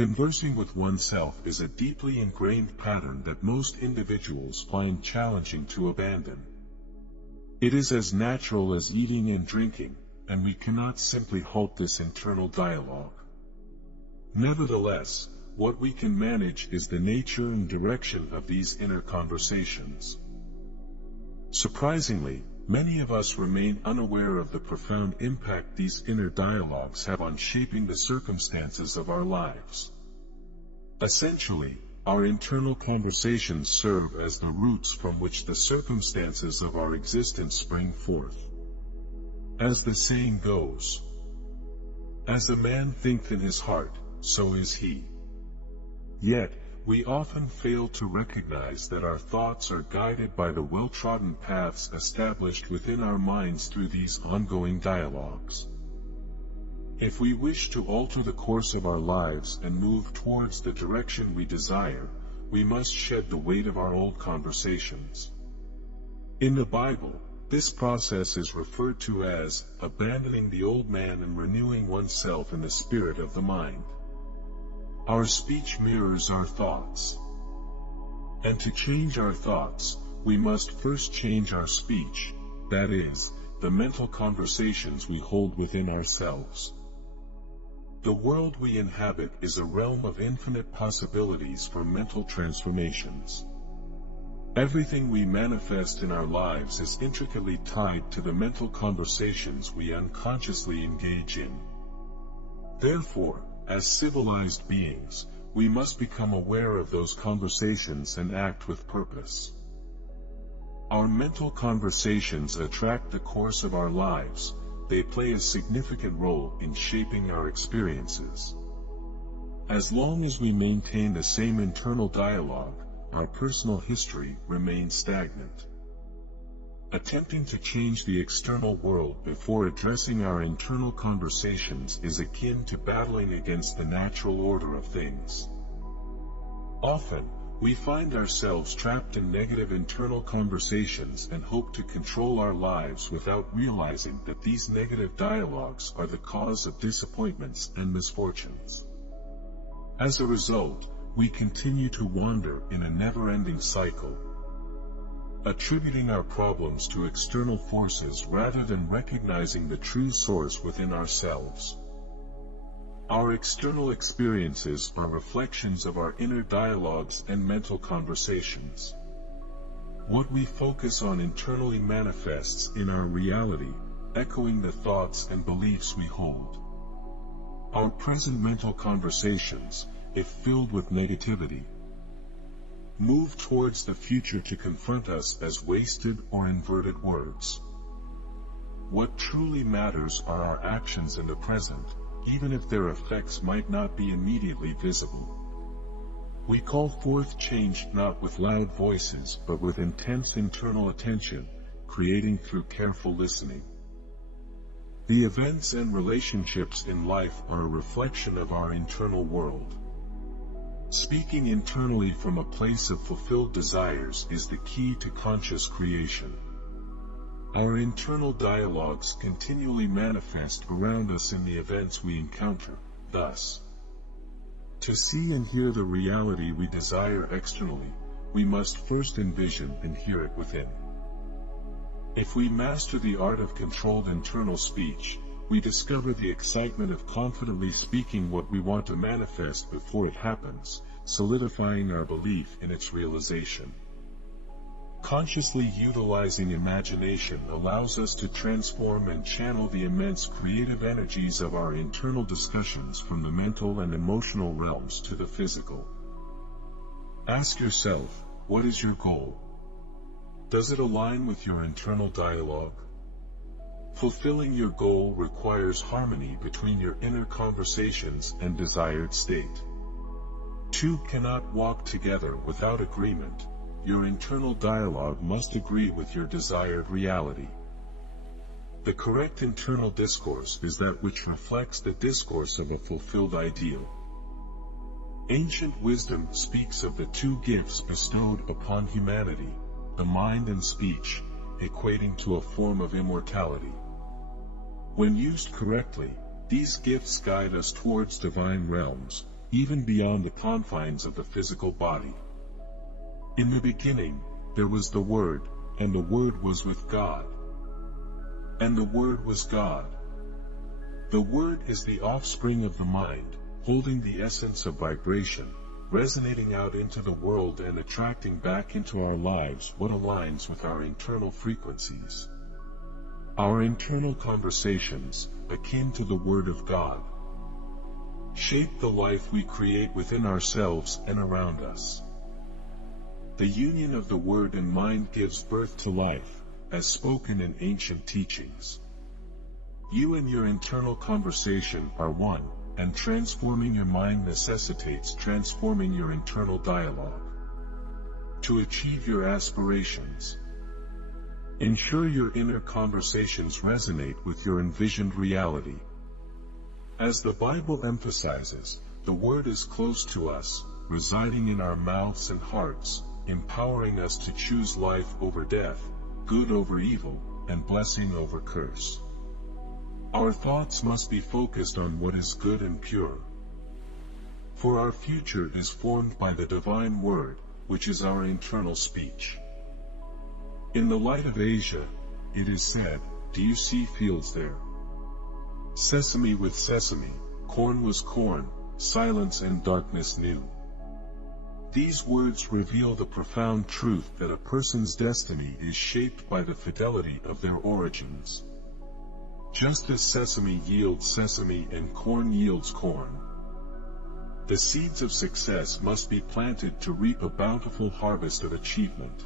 Conversing with oneself is a deeply ingrained pattern that most individuals find challenging to abandon. It is as natural as eating and drinking, and we cannot simply halt this internal dialogue. Nevertheless, what we can manage is the nature and direction of these inner conversations. Surprisingly, many of us remain unaware of the profound impact these inner dialogues have on shaping the circumstances of our lives. Essentially, our internal conversations serve as the roots from which the circumstances of our existence spring forth. As the saying goes, "As a man thinketh in his heart, so is he." Yet, we often fail to recognize that our thoughts are guided by the well-trodden paths established within our minds through these ongoing dialogues. If we wish to alter the course of our lives and move towards the direction we desire, we must shed the weight of our old conversations. In the Bible, this process is referred to as abandoning the old man and renewing oneself in the spirit of the mind. Our speech mirrors our thoughts. And to change our thoughts, we must first change our speech, that is, the mental conversations we hold within ourselves. The world we inhabit is a realm of infinite possibilities for mental transformations. Everything we manifest in our lives is intricately tied to the mental conversations we unconsciously engage in. Therefore, as civilized beings, we must become aware of those conversations and act with purpose. Our mental conversations attract the course of our lives. They play a significant role in shaping our experiences. As long as we maintain the same internal dialogue, our personal history remains stagnant. Attempting to change the external world before addressing our internal conversations is akin to battling against the natural order of things. Often, we find ourselves trapped in negative internal conversations and hope to control our lives without realizing that these negative dialogues are the cause of disappointments and misfortunes. As a result, we continue to wander in a never-ending cycle, attributing our problems to external forces rather than recognizing the true source within ourselves. Our external experiences are reflections of our inner dialogues and mental conversations. What we focus on internally manifests in our reality, echoing the thoughts and beliefs we hold. Our present mental conversations, if filled with negativity, move towards the future to confront us as wasted or inverted words. What truly matters are our actions in the present, even if their effects might not be immediately visible. We call forth change not with loud voices but with intense internal attention, creating through careful listening. The events and relationships in life are a reflection of our internal world. Speaking internally from a place of fulfilled desires is the key to conscious creation. Our internal dialogues continually manifest around us in the events we encounter. Thus, to see and hear the reality we desire externally, we must first envision and hear it within. If we master the art of controlled internal speech, we discover the excitement of confidently speaking what we want to manifest before it happens, solidifying our belief in its realization. Consciously utilizing imagination allows us to transform and channel the immense creative energies of our internal discussions from the mental and emotional realms to the physical. Ask yourself, what is your goal? Does it align with your internal dialogue? Fulfilling your goal requires harmony between your inner conversations and desired state. Two cannot walk together without agreement. Your internal dialogue must agree with your desired reality. The correct internal discourse is that which reflects the discourse of a fulfilled ideal. Ancient wisdom speaks of the two gifts bestowed upon humanity, the mind and speech, equating to a form of immortality. When used correctly, these gifts guide us towards divine realms, even beyond the confines of the physical body. In the beginning, there was the Word, and the Word was with God. And the Word was God. The Word is the offspring of the mind, holding the essence of vibration, resonating out into the world and attracting back into our lives what aligns with our internal frequencies. Our internal conversations, akin to the Word of God, shape the life we create within ourselves and around us. The union of the Word and mind gives birth to life, as spoken in ancient teachings. You and your internal conversation are one, and transforming your mind necessitates transforming your internal dialogue. To achieve your aspirations, ensure your inner conversations resonate with your envisioned reality. As the Bible emphasizes, the Word is close to us, residing in our mouths and hearts, empowering us to choose life over death, good over evil, and blessing over curse. Our thoughts must be focused on what is good and pure. For our future is formed by the divine Word, which is our internal speech. In the light of Asia, it is said, "Do you see fields there? Sesame with sesame, corn was corn, silence and darkness knew." These words reveal the profound truth that a person's destiny is shaped by the fidelity of their origins. Just as sesame yields sesame and corn yields corn, the seeds of success must be planted to reap a bountiful harvest of achievement.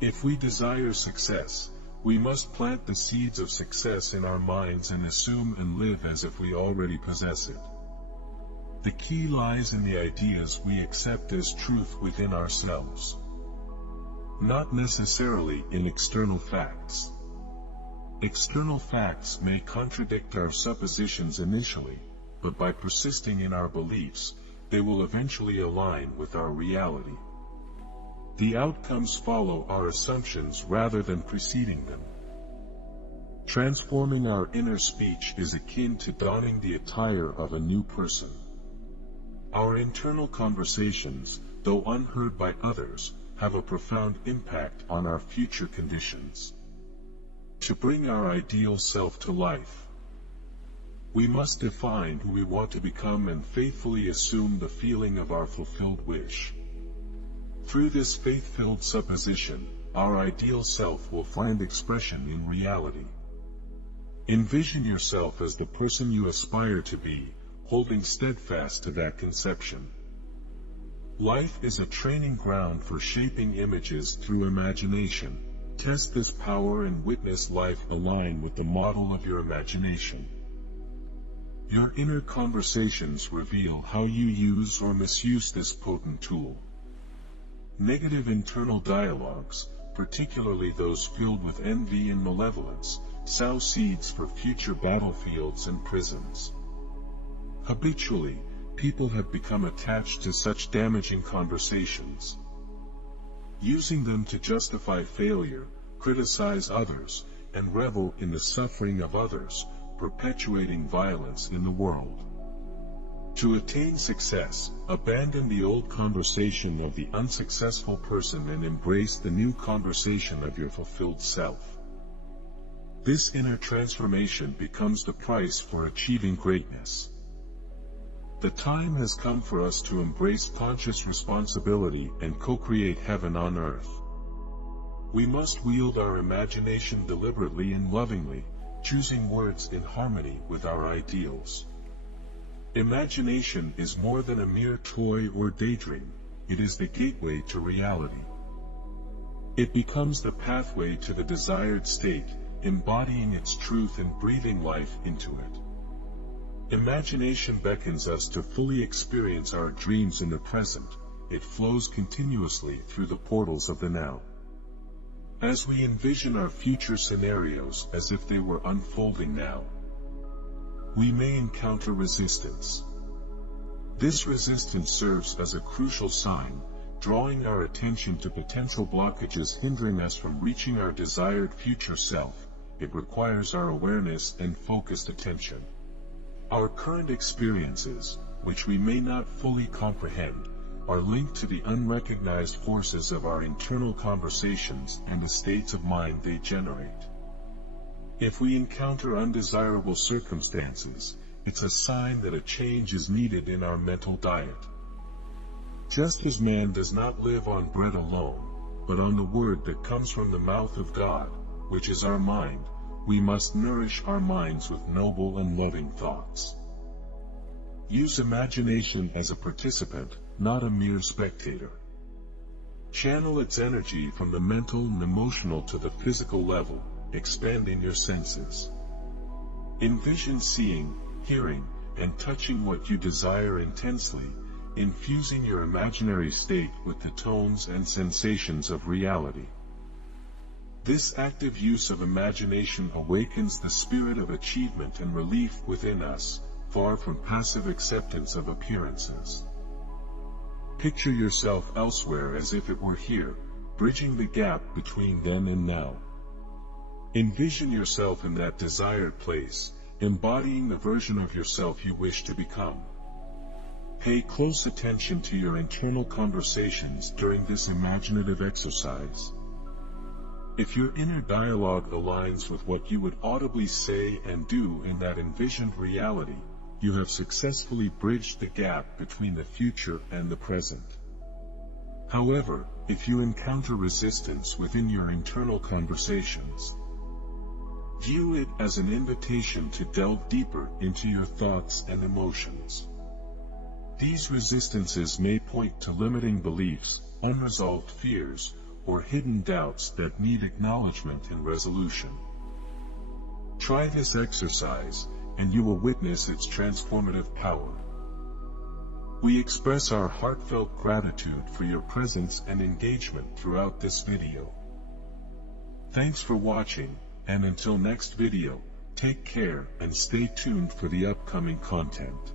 If we desire success, we must plant the seeds of success in our minds and assume and live as if we already possess it. The key lies in the ideas we accept as truth within ourselves, not necessarily in external facts. External facts may contradict our suppositions initially, but by persisting in our beliefs, they will eventually align with our reality. The outcomes follow our assumptions rather than preceding them. Transforming our inner speech is akin to donning the attire of a new person. Our internal conversations, though unheard by others, have a profound impact on our future conditions. To bring our ideal self to life, we must define who we want to become and faithfully assume the feeling of our fulfilled wish. Through this faith-filled supposition, our ideal self will find expression in reality. Envision yourself as the person you aspire to be, holding steadfast to that conception. Life is a training ground for shaping images through imagination. Test this power and witness life align with the model of your imagination. Your inner conversations reveal how you use or misuse this potent tool. Negative internal dialogues, particularly those filled with envy and malevolence, sow seeds for future battlefields and prisons. Habitually, people have become attached to such damaging conversations, using them to justify failure, criticize others, and revel in the suffering of others, perpetuating violence in the world. To attain success, abandon the old conversation of the unsuccessful person and embrace the new conversation of your fulfilled self. This inner transformation becomes the price for achieving greatness. The time has come for us to embrace conscious responsibility and co-create heaven on earth. We must wield our imagination deliberately and lovingly, choosing words in harmony with our ideals. Imagination is more than a mere toy or daydream, it is the gateway to reality. It becomes the pathway to the desired state, embodying its truth and breathing life into it. Imagination beckons us to fully experience our dreams in the present. It flows continuously through the portals of the now. As we envision our future scenarios as if they were unfolding now, we may encounter resistance. This resistance serves as a crucial sign, drawing our attention to potential blockages hindering us from reaching our desired future self. It requires our awareness and focused attention. Our current experiences, which we may not fully comprehend, are linked to the unrecognized forces of our internal conversations and the states of mind they generate. If we encounter undesirable circumstances, it's a sign that a change is needed in our mental diet. Just as man does not live on bread alone, but on the word that comes from the mouth of God, which is our mind, we must nourish our minds with noble and loving thoughts. Use imagination as a participant, not a mere spectator. Channel its energy from the mental and emotional to the physical level, expanding your senses. Envision seeing, hearing, and touching what you desire intensely, infusing your imaginary state with the tones and sensations of reality. This active use of imagination awakens the spirit of achievement and relief within us, far from passive acceptance of appearances. Picture yourself elsewhere as if it were here, bridging the gap between then and now. Envision yourself in that desired place, embodying the version of yourself you wish to become. Pay close attention to your internal conversations during this imaginative exercise. If your inner dialogue aligns with what you would audibly say and do in that envisioned reality, you have successfully bridged the gap between the future and the present. However, if you encounter resistance within your internal conversations, view it as an invitation to delve deeper into your thoughts and emotions. These resistances may point to limiting beliefs, unresolved fears, or hidden doubts that need acknowledgement and resolution. Try this exercise, and you will witness its transformative power. We express our heartfelt gratitude for your presence and engagement throughout this video. Thanks for watching, and until next video, take care and stay tuned for the upcoming content.